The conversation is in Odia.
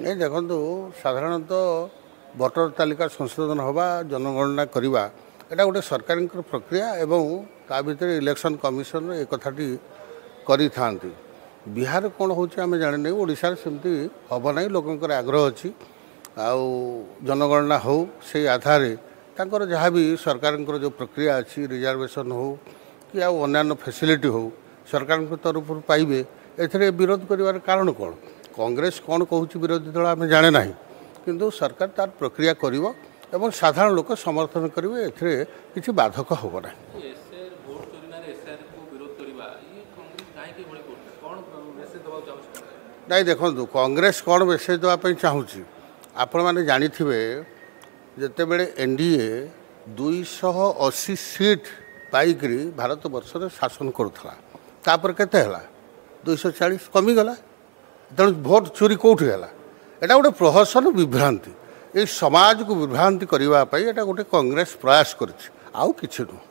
ଏ ଦେଖନ୍ତୁ ସାଧାରଣତଃ ଭୋଟର ତାଲିକା ସଂଶୋଧନ ହେବା ଜନଗଣନା କରିବା ଏଇଟା ଗୋଟେ ସରକାରଙ୍କର ପ୍ରକ୍ରିୟା ଏବଂ ତା ଭିତରେ ଇଲେକ୍ସନ୍ କମିଶନ ଏ କଥାଟି କରିଥାନ୍ତି। ବିହାର କ'ଣ ହେଉଛି ଆମେ ଜାଣିନେ, ଓଡ଼ିଶାରେ ସେମିତି ହେବ ନାହିଁ। ଲୋକଙ୍କର ଆଗ୍ରହ ଅଛି ଆଉ ଜନଗଣନା ହେଉ, ସେଇ ଆଧାରରେ ତାଙ୍କର ଯାହା ବି ସରକାରଙ୍କର ଯେଉଁ ପ୍ରକ୍ରିୟା ଅଛି ରିଜର୍ଭେସନ୍ ହେଉ କି ଆଉ ଅନ୍ୟାନ୍ୟ ଫ୍ୟାସିଲିଟି ହେଉ ସରକାରଙ୍କ ତରଫରୁ ପାଇବେ। ଏଥିରେ ବିରୋଧ କରିବାର କାରଣ କ'ଣ? କଂଗ୍ରେସ କ'ଣ କହୁଛି ବିରୋଧୀ ଦଳ ଆମେ ଜାଣେ ନାହିଁ, କିନ୍ତୁ ସରକାର ତାର ପ୍ରକ୍ରିୟା କରିବ ଏବଂ ସାଧାରଣ ଲୋକ ସମର୍ଥନ କରିବେ। ଏଥିରେ କିଛି ବାଧକ ହେବ ନାହିଁ। ନାଇଁ ଦେଖନ୍ତୁ, କଂଗ୍ରେସ କ'ଣ ମେସେଜ ଦେବା ପାଇଁ ଚାହୁଁଛି ଆପଣମାନେ ଜାଣିଥିବେ, ଯେତେବେଳେ ଏନ୍ଡିଏ 280 ସିଟ୍ ପାଇକରି ଭାରତ ବର୍ଷରେ ଶାସନ କରୁଥିଲା, ତାପରେ କେତେ ହେଲା? 240 କମିଗଲା। ତେଣୁ ଭୋଟ ଚୋରି କେଉଁଠି ହେଲା? ଏଇଟା ଗୋଟେ ପ୍ରହସନ, ବିଭ୍ରାନ୍ତି। ଏଇ ସମାଜକୁ ବିଭ୍ରାନ୍ତି କରିବା ପାଇଁ ଏଇଟା ଗୋଟେ କଂଗ୍ରେସ ପ୍ରୟାସ କରିଛି, ଆଉ କିଛି ନୁହଁ।